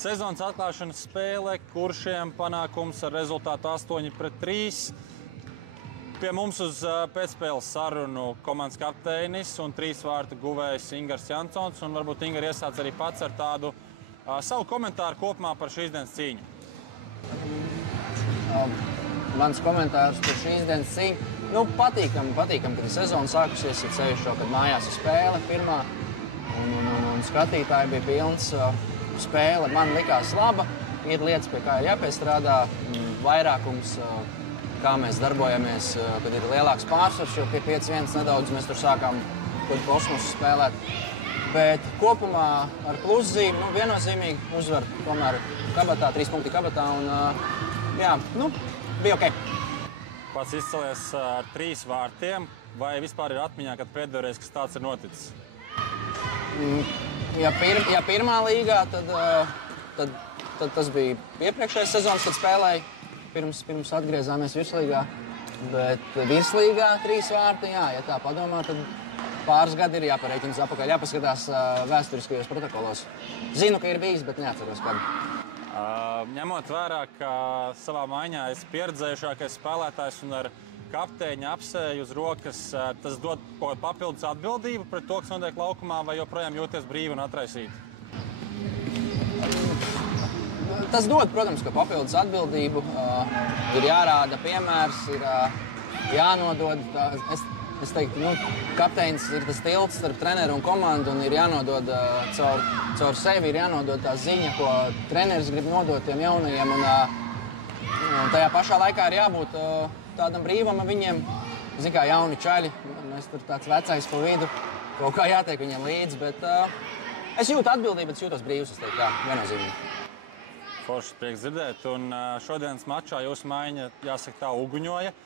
Sezonas atklāšanas spēle, Kuršiem panākums ar rezultātu 8-3. Pie mums uz pēcspēles sarunu komandas kapteinis un 3 vārtu guvējs Ingars Jansons. Un varbūt Ingar iesāc arī pats ar tādu savu komentāru kopumā par šīs dienas cīņu. Mans komentārs par šīs dienas cīņu. Nu, patīkam, kad ir sezona sākusies, ir sevišķi jau, kad mājās ir spēle pirmā. Un skatītāji bija pilns. Spēle man likās laba. Ir lietas, pie kā ir jāpiestrādā. Vairākums, kā mēs darbojamies, kad ir lielāks pārsvars, jo pie 5-1 nedaudz mēs tur sākām kaut kosmosu spēlēt. Bet kopumā ar pluszīmi, viennozīmīgi uzvar tomēr kabatā, 3 punkti kabatā. Un, jā, bija ok. Pats izcelies ar 3 vārtiem. Vai vispār ir atmiņā, kad pēdējais, kas tāds ir noticis? Ja pirmā līgā, tad tas bija iepriekšējais sezonas, kad spēlēju. Pirms atgriezāmies virslīgā. Bet virslīgā 3 vārti, jā, ja tā padomā, tad pāris gadi ir jāpareiķinas apakaļ, jāpaskatās vēsturiskajos protokolos. Zinu, ka ir bijis, bet neatceros kādu. Ņemot vērā, ka savā maiņā esi pieredzējušākais spēlētājs un ar kapteiņa apsēju uz rokas, tas dod kaut kādu papildus atbildību pret to, kas notiek laukumā, vai joprojām jūties brīvi un atraisīti? Tas dod, protams, ka papildus atbildību. Ir jārāda piemērs, ir jānodod. Es teiktu, kapteinis ir tas tilts starp treneru un komandu, un ir jānodod caur sevi, ir jānodod tā ziņa, ko treneris grib nodot tiem jaunajiem. Un tajā pašā laikā ir jābūt tādam brīvam viņiem. Zin kā jauni čaļi, mēs tur tāds vecais pa vidu, kaut kā jātiek viņiem līdzi, bet es jūtu atbildību, bet es jūtos brīvs, es teiktu, viennozīmīgi. Foršs prieks dzirdēt, un šodienas mačā jūsu maiņa, jāsaka tā, uguņoja.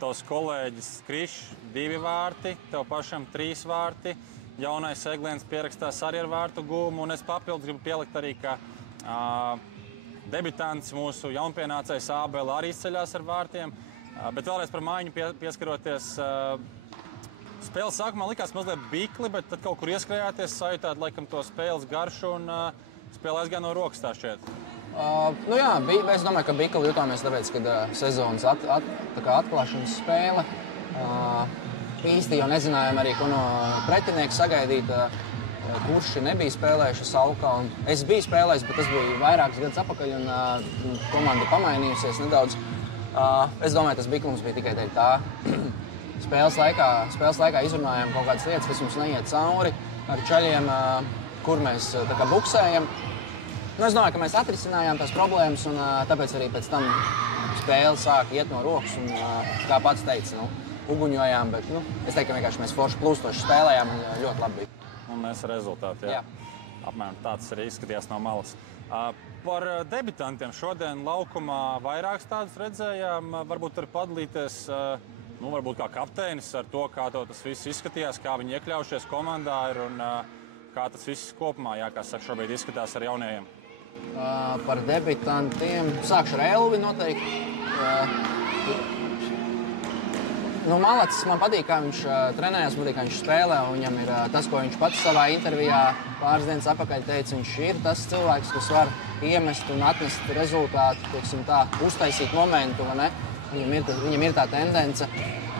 Tavs kolēģis Krišs 2 vārti, tev pašam 3 vārti. Jaunais Egliens pierakstās arī ar vārtu gūmu, un es papildus gribu pielikt arī, ka debitants mūsu jaunpienācējs Ābele arī izceļās ar vārtiem. Bet vēlreiz par maiņu pieskaroties. Spēles sākumā likās mazliet bikli, bet tad kaut kur ieskrējāties, sajūtāt laikam to spēles garšu un spēle aizgāja no rokas, tā šķiet. Jā, es domāju, ka bikli jutāmies tāpēc, kad sezonas atklāšanas spēle. Īsti jau nezinājām arī, ko no pretinieka sagaidīt. Kurši nebija spēlējuši Saukā. Es biju spēlējis, bet tas bija vairākus gadus apakaļ, un komanda pamainījusies nedaudz. Es domāju, tas biklums bija tikai dēļ tā. Spēles laikā izrunājām kaut kādas lietas, kas mums neiet cauri ar čaļiem, kur mēs buksējam. Es domāju, ka mēs atrisinājām tās problēmas, un tāpēc arī pēc tam spēle sāka iet no rokas. Un, kā pats teica, uguņojām, bet es teiktu, ka vienkārši mēs forši plūstoši spēlējām un ļoti labi bija. Un mēs rezultāti, jā. Apmēram tāds arī izskatījās no malas. Par debitantiem šodien laukumā vairākus tādus redzējām. Varbūt var padalīties, varbūt kā kapteinis ar to, kā tas viss izskatījās, kā viņi iekļaujušies komandā ir un kā tas viss kopumā, kā saka, šobrīd izskatās ar jaunajiem. Par debitantiem sākšu ar Elvi noteikti. Malacis, man patīk, kā viņš trenējas, man patīk, kā viņš spēlē, un viņam ir tas, ko viņš pats savā intervijā pāris dienas atpakaļ teica, viņš ir tas cilvēks, kas var iemest un atnest rezultātu, teiksim tā, uztaisīt momentu, vai ne? Viņam ir tā tendence.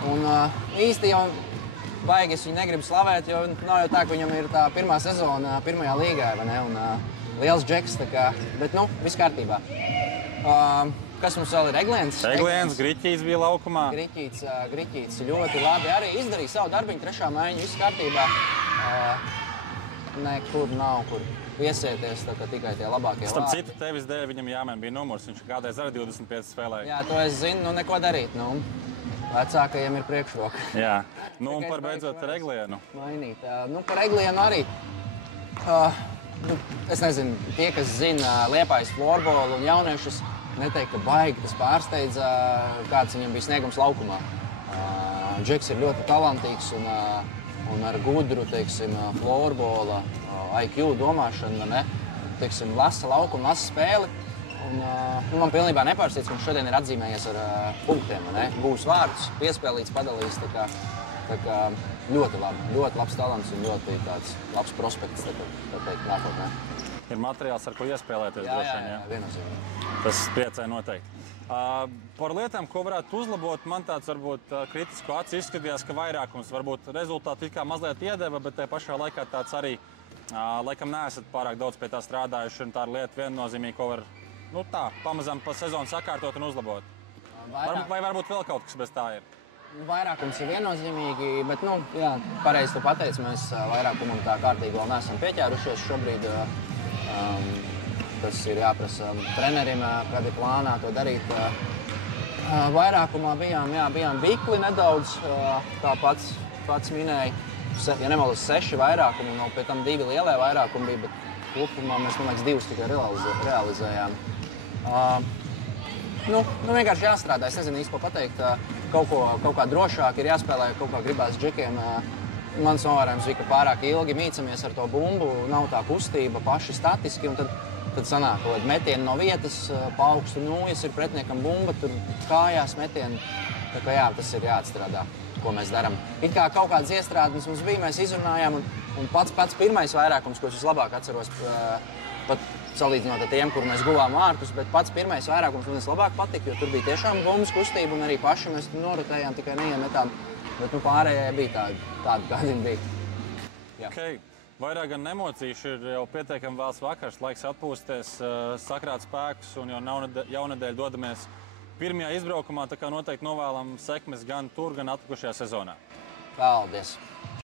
Un īsti jau baigi es viņu negribu slavēt, jo nav jau tā, ka viņam ir tā pirmā sezona pirmajā līgā, vai ne? Un liels džeks, tā kā, bet viss kārtībā. Kas mums vēl ir? Egliens? Egliens, Griķīts bija laukumā. Griķīts ļoti labi arī izdarīja savu darbiņu, 3. maiņu, viss kārtībā. Nekur nav, kur piesieties, tā tikai tie labākie vārdi. Starp citu, tevis dēļ viņam jāmen bija numurs, viņš kādreiz arī 25 spēlēja. Jā, to es zinu, neko darīt. Vecākajiem ir priekšroka. Jā, un par beidzot ar Eglienu. Mainīt. Par Eglienu arī. Es nezinu, tie, kas zina Liepājas florbolu un jauniešus, neteikt, ka baigi tas pārsteidza, kāds viņam bija sniegums laukumā. Džeks ir ļoti talantīgs un ar gudru, teiksim, florbola, IQ domāšanu, teiksim, lasa laukumu, lasa spēli. Man pilnībā nepārsteidz, ka viņš šodien ir atzīmējies ar punktiem, gūs vārdus, piespēlīts, padalījis, tā kā ļoti labs talants un ļoti tāds labs prospekts, tā teikt, nākotnē. ir materiāls, ar ko iespēlēties. Jā, viennozīmīgi. Tas priecē noteikti. Par lietām, ko varētu uzlabot, man tāds varbūt kritisku aci izskatījās, ka vairākums varbūt rezultātu it kā mazliet iedeva, bet tajā pašā laikā tāds arī, laikam neesat pārāk daudz pie tā strādājuši, un tā ir lieta viennozīmīgi, ko var, pamazām pa sezonu sakārtot un uzlabot. Vai varbūt vēl kaut kas bez tā ir? Vairākums ir viennozīmīgi, bet, pareizi tu pateici, mēs vairākumam tā kārtīgi vēl neesam pieķērušies šobrīd. Tas ir jāprasa trenerim, kad ir plānā to darīt. Vairākumā bijām bikli nedaudz, kā pats minēja. Ja nemaldos 6 vairākumi, no pie tam 2 lielie vairākumi bija, bet kopumā mēs, man liekas, 2 tikai realizējām. Vienkārši jāstrādā, es nezinu īsti, ko pateikt. Kaut kā drošāk ir jāspēlē, kaut kā gribās džekiem. Mans novērojums bija, ka pārāk ilgi mīcamies ar to bumbu, nav tā kustība, paši statiski, un tad sanāk, ka metieni no vietas, pa augstu nūjas ir pretiniekam bumba, tur kājās metieni. Tā kā tas ir jāatstrādā, ko mēs darām. It kā kaut kādas iestrādes mums bija, mēs izrunājām, un pats pirmais vairākums, ko es vislabāk atceros, pat salīdzinot ar tiem, kur mēs guvām ārpus, bet pats pirmais vairākums man vislabāk patika, jo tur bija tiešām bumbas kustība, un arī paši mēs norotējām, tikai neiemetām, bet pārējie bija tādi, kādi bija. Okay. Vairāk gan nemocīšu, ir jau pietiekami vēls vakars, laiks atpūsties, sakrāt spēkus un jau jaunadēļ dodamies pirmajā izbraukumā, tā kā noteikti novēlam sekmes gan tur, gan atlikušajā sezonā. Paldies!